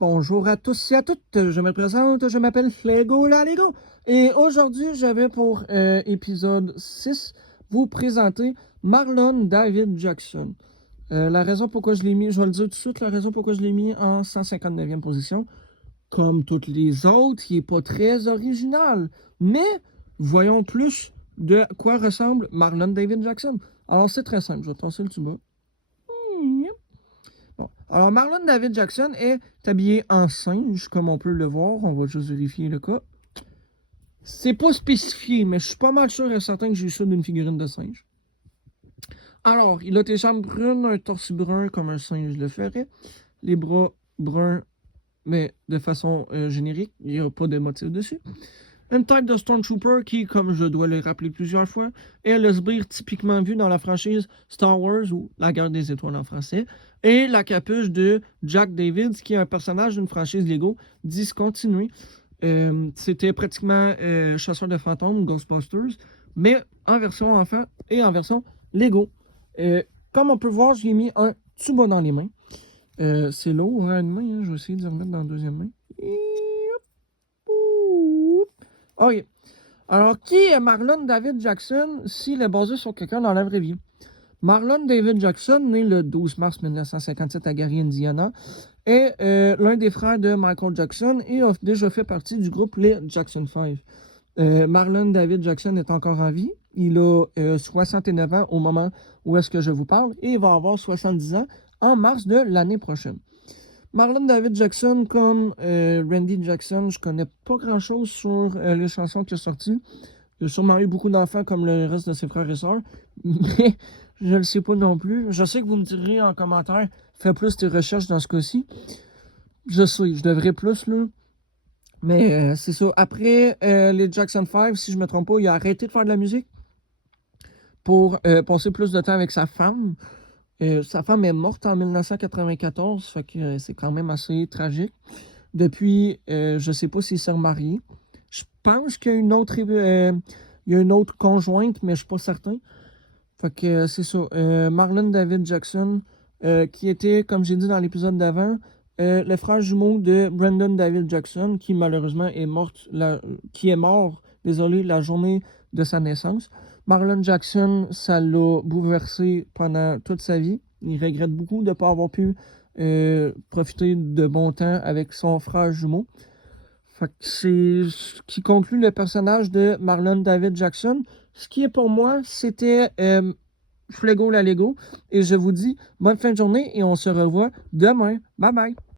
Bonjour à tous et à toutes, je me présente, je m'appelle Flego la Lego et aujourd'hui je vais pour épisode 6 vous présenter Marlon David Jackson. La raison pourquoi je l'ai mis, je vais le dire tout de suite, la raison pourquoi je l'ai mis en 159e position, comme toutes les autres, il n'est pas très original, mais voyons plus de quoi ressemble Marlon David Jackson. Alors c'est très simple, je vais tasser le tuba. Bon. Alors, Marlon David Jackson est habillé en singe, comme on peut le voir. On va juste vérifier le cas. C'est pas spécifié, mais je suis pas mal sûr et certain que j'ai eu ça d'une figurine de singe. Alors, il a des jambes brunes, un torse brun comme un singe le ferait, les bras bruns, mais de façon générique, il n'y a pas de motif dessus. Une tête de Stormtrooper qui, comme je dois le rappeler plusieurs fois, est le sbire typiquement vu dans la franchise Star Wars ou La Guerre des Étoiles en français, et la capuche de Jack Davids, qui est un personnage d'une franchise Lego discontinuée. C'était pratiquement Chasseur de fantômes, Ghostbusters, mais en version enfant et en version Lego. Comme on peut voir, j'ai mis un tuba dans les mains. C'est lourd à une main, hein? Je vais essayer de le remettre dans la deuxième main. OK. Alors, qui est Marlon David Jackson s'il est basé sur quelqu'un dans la vraie vie? Marlon David Jackson, né le 12 mars 1957 à Gary, Indiana, est l'un des frères de Michael Jackson et a déjà fait partie du groupe les Jackson 5. Marlon David Jackson est encore en vie. Il a 69 ans au moment où est-ce que je vous parle et il va avoir 70 ans en mars de l'année prochaine. Marlon David Jackson, comme Randy Jackson, je connais pas grand-chose sur les chansons qu'il a sorties. Il a sûrement eu beaucoup d'enfants comme le reste de ses frères et sœurs, mais je ne le sais pas non plus. Je sais que vous me direz en commentaire, fais plus tes recherches dans ce cas-ci. Je sais, je devrais plus, là. Mais c'est ça. Après les Jackson 5, si je me trompe pas, il a arrêté de faire de la musique pour passer plus de temps avec sa femme. Sa femme est morte en 1994, fait que c'est quand même assez tragique. Depuis, je sais pas s'il s'est remarié. Je pense qu'il y a une autre conjointe, mais je suis pas certain. Fait que c'est ça. Marlon David Jackson, qui était, comme j'ai dit dans l'épisode d'avant, le frère jumeau de Brandon David Jackson, qui malheureusement est mort, désolé, la journée de sa naissance. Marlon Jackson, ça l'a bouleversé pendant toute sa vie. Il regrette beaucoup de ne pas avoir pu profiter de bon temps avec son frère jumeau. Fait que c'est ce qui conclut le personnage de Marlon David Jackson. Ce qui est pour moi, c'était Flego la Lego. Et je vous dis bonne fin de journée et on se revoit demain. Bye bye!